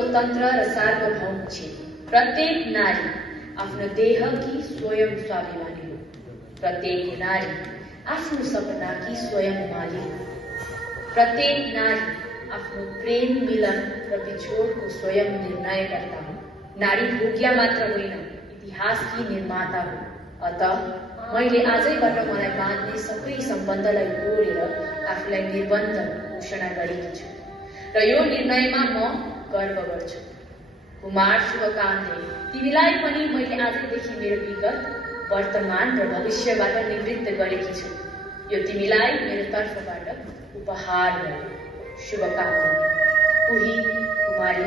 स्वतन्त्र र सार्वभौम छिन्। प्रत्येक नारी आफ्नो देहकी स्वयं स्वाभिमानी हो। प्रत्येक नारी आफ्नो सपनाकी स्वयं मालिक हो। प्रत्येक नारी आफ्नो प्रेम, मिलन र बिछोडको स्वयं निर्णयकर्ता हो। नारी भोग्या मात्र होइन, इतिहासकी निर्माता हो। अतः मैले आजैबाट मलाई बाँध्ने सबै सम्बन्धलाई तोडेर आफूलाई निर्बन्ध घोषणा गरेकी छु र यो निर्णयमा म गर्व गर्छु। कुमार शुभकामले, तिमीलाई पनि मैले आजैदेखि मेरो विगत, वर्तमान र भविष्यबाट निवृत्त गरेकी छु। यो तिमीलाई मेरो तर्फबाट उपहार हो। शुभकामना। उही कुमारी